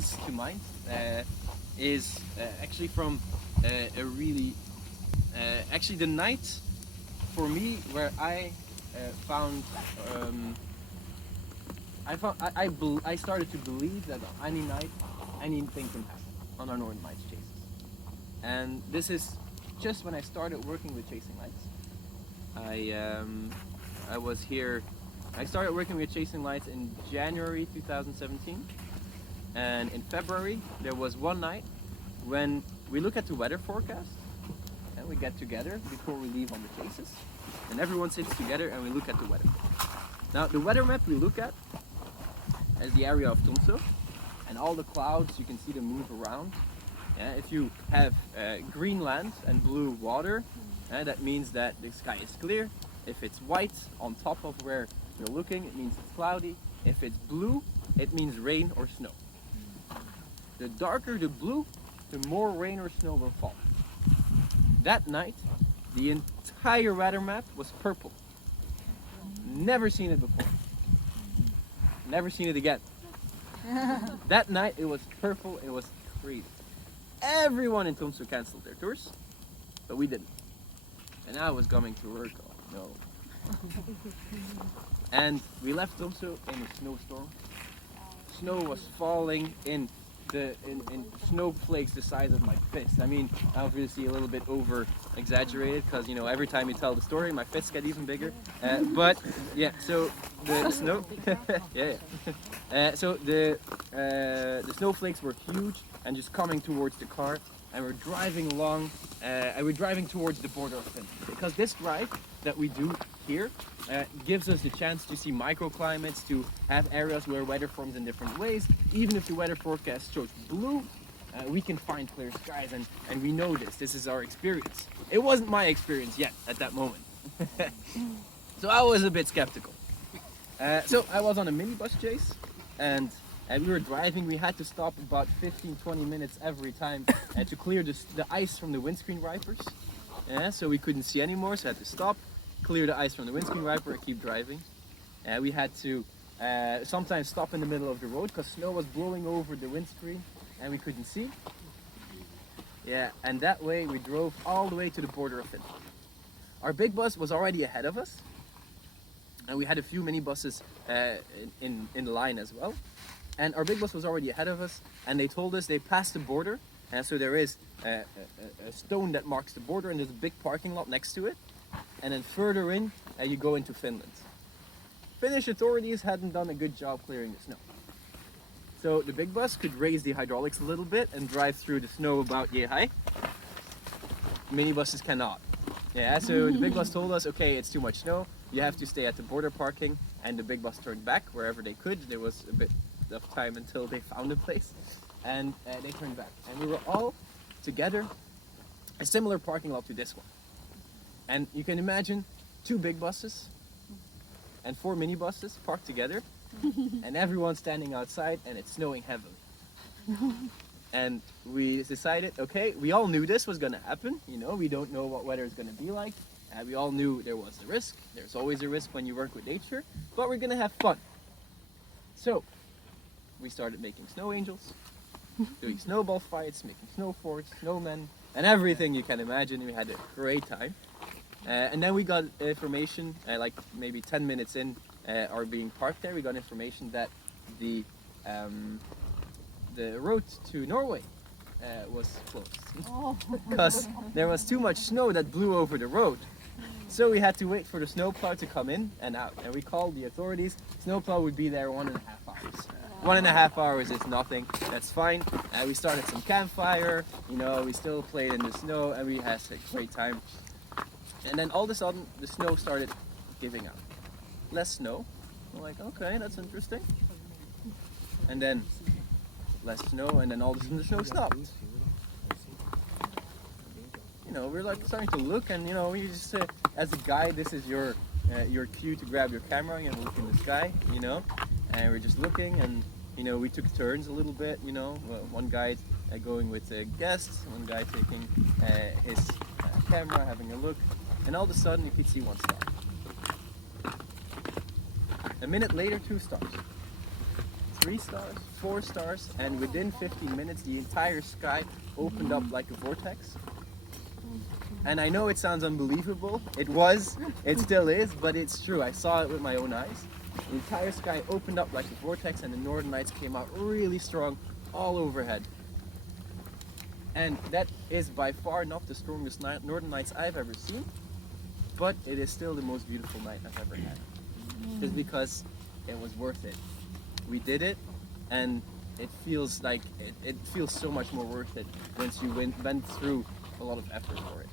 springs to mind is actually from a really actually the night for me where found I started to believe that any night anything can happen on our Northern Lights chases. And this is just when I started working with Chasing Lights. I was here. I started working with Chasing Lights in January 2017, and in February there was one night when we look at the weather forecast and we get together before we leave on the chases, and everyone sits together and we look at the weather. Now the weather map we look at is the area of Tromsø, and all the clouds you can see them move around. Yeah, if you have green land and blue water, that means that the sky is clear. If it's white on top of where you're looking, it means it's cloudy. If it's blue, it means rain or snow. The darker the blue, the more rain or snow will fall. That night, the entire weather map was purple. Never seen it before. Never seen it again. That night it was purple, it was crazy. Everyone in Tromsø cancelled their tours, but we didn't. And I was coming to work, oh no. And we left Tromsø in a snowstorm. Snow was falling in snowflakes the size of my fist. I mean, obviously a little bit over exaggerated because, you know, every time you tell the story my fists get even bigger. But yeah, so the snow, so the snowflakes were huge and just coming towards the car, and we're driving along, and we're driving towards the border of Finland, because this drive that we do here gives us the chance to see microclimates, to have areas where weather forms in different ways. Even if the weather forecast shows blue, we can find clear skies, and we know this is our experience. It wasn't my experience yet at that moment. So I was a bit skeptical. So I was on a minibus chase, and we were driving. We had to stop about 15-20 minutes every time to clear the ice from the windscreen wipers. So we couldn't see anymore, so I had to stop, clear the ice from the windscreen wiper, and keep driving. We had to sometimes stop in the middle of the road because snow was blowing over the windscreen and we couldn't see. Yeah, and that way we drove all the way to the border of Finland. Our big bus was already ahead of us, and we had a few minibuses in line as well. And our big bus was already ahead of us, and they told us they passed the border, and so there is a stone that marks the border, and there's a big parking lot next to it. And then further in, you go into Finland. Finnish authorities hadn't done a good job clearing the snow. So the big bus could raise the hydraulics a little bit and drive through the snow about yay high. Minibuses cannot. Yeah, so the big bus told us, okay, it's too much snow, you have to stay at the border parking, and the big bus turned back wherever they could. There was a bit of time until they found a place, and they turned back. And we were all together, a similar parking lot to this one. And you can imagine 2 big buses and 4 minibuses parked together, and everyone standing outside, and it's snowing heavily. And we decided, okay, we all knew this was gonna happen, you know, we don't know what weather is gonna be like. We all knew there was a risk. There's always a risk when you work with nature, but we're gonna have fun. So we started making snow angels, doing snowball fights, making snow forts, snowmen, and everything you can imagine. We had a great time. And then we got information, like maybe 10 minutes in our being parked there, we got information that the road to Norway was closed because there was too much snow that blew over the road. So we had to wait for the snowplow to come in and out, and we called the authorities. Snowplow would be there 1.5 hours. 1.5 hours is nothing, that's fine. We started some campfire, you know, we still played in the snow, and we had a great time. And then all of a sudden, the snow started giving out. Less snow. We're like, okay, that's interesting. And then less snow, and then all of a sudden the snow stopped. You know, we're like starting to look, and you know, you just as a guide, this is your cue to grab your camera and look in the sky, you know. And we're just looking, and you know, we took turns a little bit, you know. One guy going with guests, one guy taking his camera, having a look, and all of a sudden you could see 1 star. A minute later, 2 stars. 3 stars, 4 stars, and within 15 minutes the entire sky opened up like a vortex. And I know it sounds unbelievable. It was, it still is, but it's true. I saw it with my own eyes. The entire sky opened up like a vortex and the northern lights came out really strong all overhead. And that is by far not the strongest northern lights I've ever seen, but it is still the most beautiful night I've ever had. Just because it was worth it. We did it, and it feels like it feels so much more worth it once you went through a lot of effort for it.